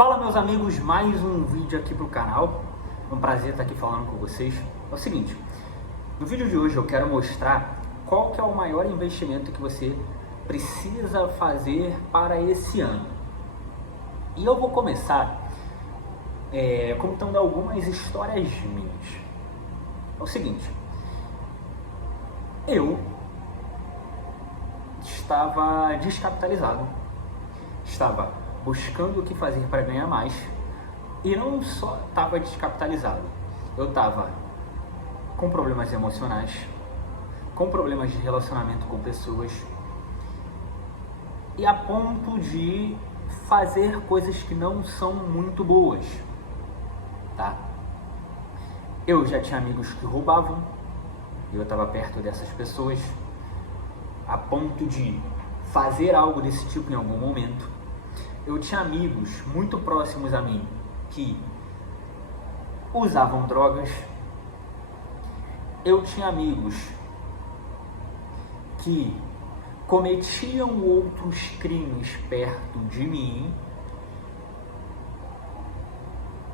Fala, meus amigos, mais um vídeo aqui pro canal. É um prazer estar aqui falando com vocês. É o seguinte, no vídeo de hoje eu quero mostrar qual que é o maior investimento que você precisa fazer para esse ano. E eu vou começar contando algumas histórias minhas. É o seguinte, eu estava descapitalizado, estava buscando o que fazer para ganhar mais, e não só estava descapitalizado, eu estava com problemas emocionais, com problemas de relacionamento com pessoas, e a ponto de fazer coisas que não são muito boas, tá? Eu já tinha amigos que roubavam, e eu estava perto dessas pessoas, a ponto de fazer algo desse tipo em algum momento. Eu tinha amigos muito próximos a mim que usavam drogas. Eu tinha amigos que cometiam outros crimes perto de mim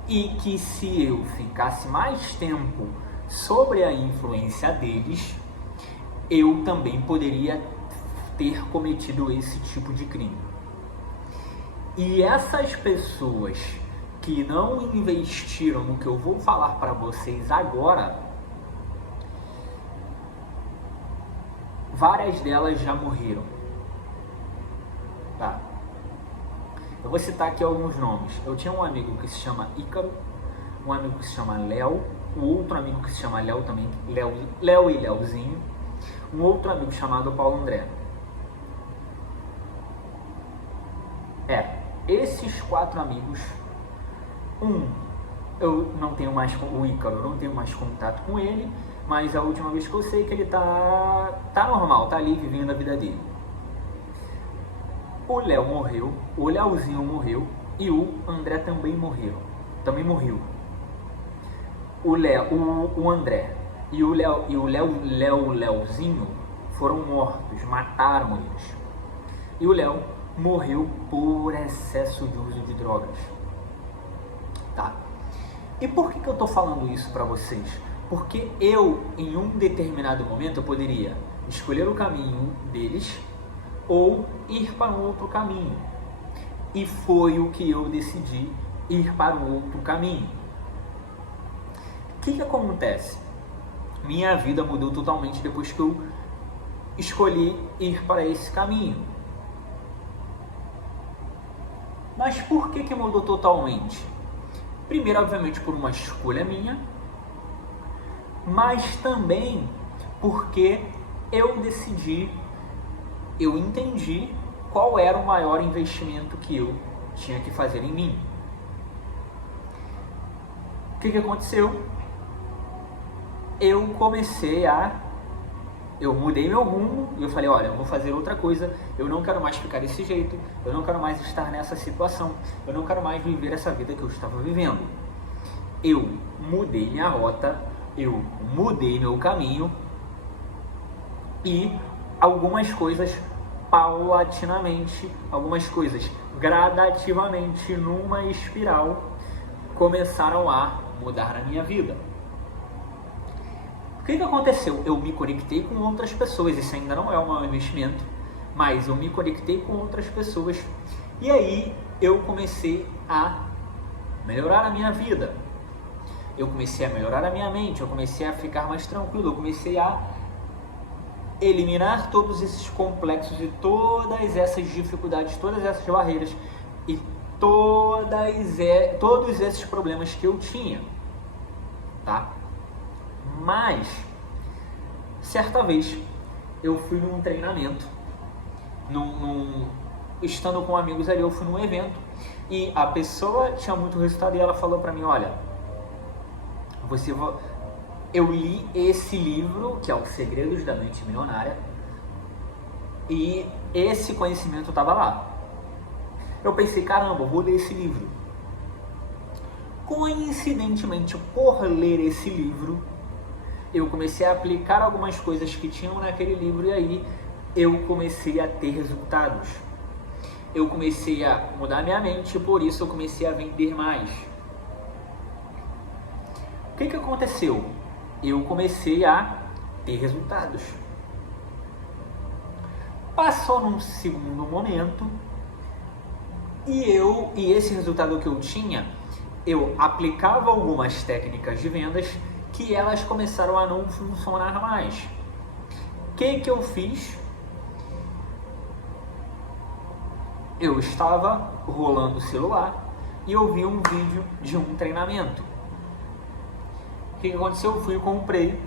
e que, se eu ficasse mais tempo sobre a influência deles, eu também poderia ter cometido esse tipo de crime. E essas pessoas que não investiram no que eu vou falar para vocês agora, várias delas já morreram, tá? Eu vou citar aqui alguns nomes. Eu tinha um amigo que se chama Ícaro, um amigo que se chama Léo, um outro amigo que se chama Léo também, Léo e Léozinho, um outro amigo chamado Paulo André. Esses 4 amigos, eu não tenho mais, o Ícaro, eu não tenho mais contato com ele, mas a última vez que eu sei que ele tá normal, tá ali vivendo a vida dele. O Léo morreu, o Léozinho morreu e o André também morreu. O André e o Léozinho foram mortos, mataram eles. E o Léo morreu por excesso de uso de drogas, tá? E por que eu tô falando isso para vocês? Porque eu, em um determinado momento, eu poderia escolher o caminho deles ou ir para um outro caminho. E foi o que eu decidi, ir para um outro caminho. O que acontece? Minha vida mudou totalmente depois que eu escolhi ir para esse caminho. Mas por que mudou totalmente? Primeiro, obviamente, por uma escolha minha, mas também porque eu entendi qual era o maior investimento que eu tinha que fazer em mim. O que aconteceu? Eu mudei meu rumo e eu falei, olha, eu vou fazer outra coisa, eu não quero mais ficar desse jeito, eu não quero mais estar nessa situação, eu não quero mais viver essa vida que eu estava vivendo. Eu mudei minha rota, eu mudei meu caminho e algumas coisas paulatinamente, algumas coisas gradativamente, numa espiral, começaram a mudar na minha vida. O que aconteceu? Eu me conectei com outras pessoas, isso ainda não é um investimento, mas eu me conectei com outras pessoas e aí eu comecei a melhorar a minha vida, eu comecei a melhorar a minha mente, eu comecei a ficar mais tranquilo, eu comecei a eliminar todos esses complexos e todas essas dificuldades, todas essas barreiras e todos esses problemas que eu tinha, tá? Mas, certa vez, eu fui num treinamento, estando com amigos ali, eu fui num evento e a pessoa tinha muito resultado e ela falou pra mim, olha, eu li esse livro, que é Os Segredos da Mente Milionária, e esse conhecimento estava lá. Eu pensei, caramba, eu vou ler esse livro. Coincidentemente, por ler esse livro, eu comecei a aplicar algumas coisas que tinham naquele livro e aí eu comecei a ter resultados. eu comecei a mudar minha mente e por isso eu comecei a vender mais. O que aconteceu? Eu comecei a ter resultados. Passou num segundo momento e esse resultado que eu tinha, eu aplicava algumas técnicas de vendas que elas começaram a não funcionar mais. O que eu fiz? Eu estava rolando o celular e eu vi um vídeo de um treinamento. O que aconteceu? Eu fui e comprei,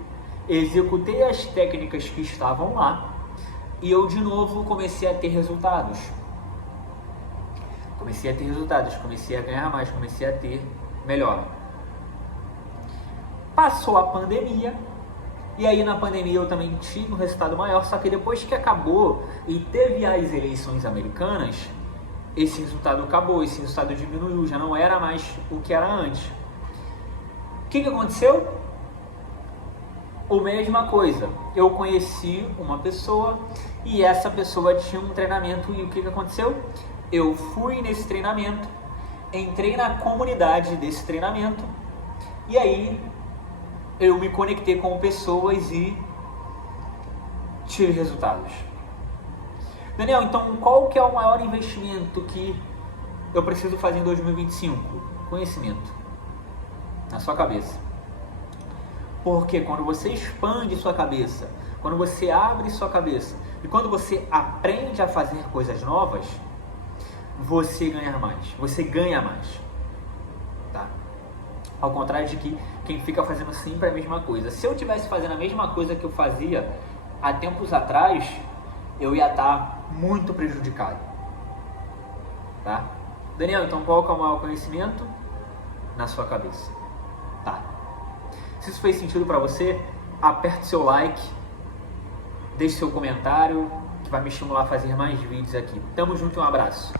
executei as técnicas que estavam lá e eu de novo comecei a ter resultados. Comecei a ganhar mais, comecei a ter melhor. Passou a pandemia e aí na pandemia eu também tive um resultado maior, só que depois que acabou e teve as eleições americanas, esse resultado acabou, esse resultado diminuiu, já não era mais o que era antes. O que aconteceu? A mesma coisa, eu conheci uma pessoa e essa pessoa tinha um treinamento e o que aconteceu? Eu fui nesse treinamento, entrei na comunidade desse treinamento e aí eu me conectei com pessoas e tive resultados. Daniel, então qual que é o maior investimento que eu preciso fazer em 2025? Conhecimento na sua cabeça. Porque quando você expande sua cabeça, quando você abre sua cabeça e quando você aprende a fazer coisas novas, você ganha mais, tá? Ao contrário de que quem fica fazendo sempre a mesma coisa. Se eu estivesse fazendo a mesma coisa que eu fazia há tempos atrás, eu ia estar muito prejudicado, tá? Daniel, então qual que é o maior conhecimento? Na sua cabeça, tá? Se isso fez sentido para você, aperte seu like, deixe seu comentário, que vai me estimular a fazer mais vídeos aqui. Tamo junto e um abraço.